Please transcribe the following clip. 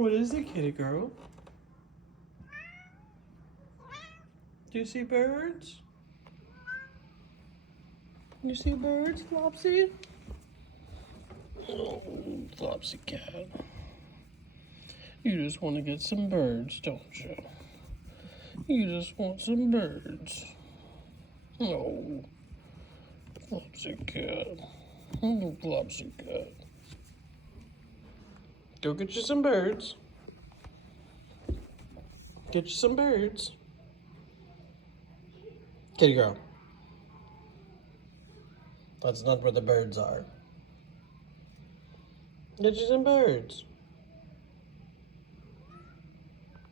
What is it, kitty girl? Do you see birds? You see birds, Flopsy? Oh, Flopsy Cat. You just want to get some birds, don't you? You just want some birds. Oh, Flopsy Cat. Oh, Flopsy Cat. Go get you some birds. Get you some birds. Kitty girl. That's not where the birds are. Get you some birds.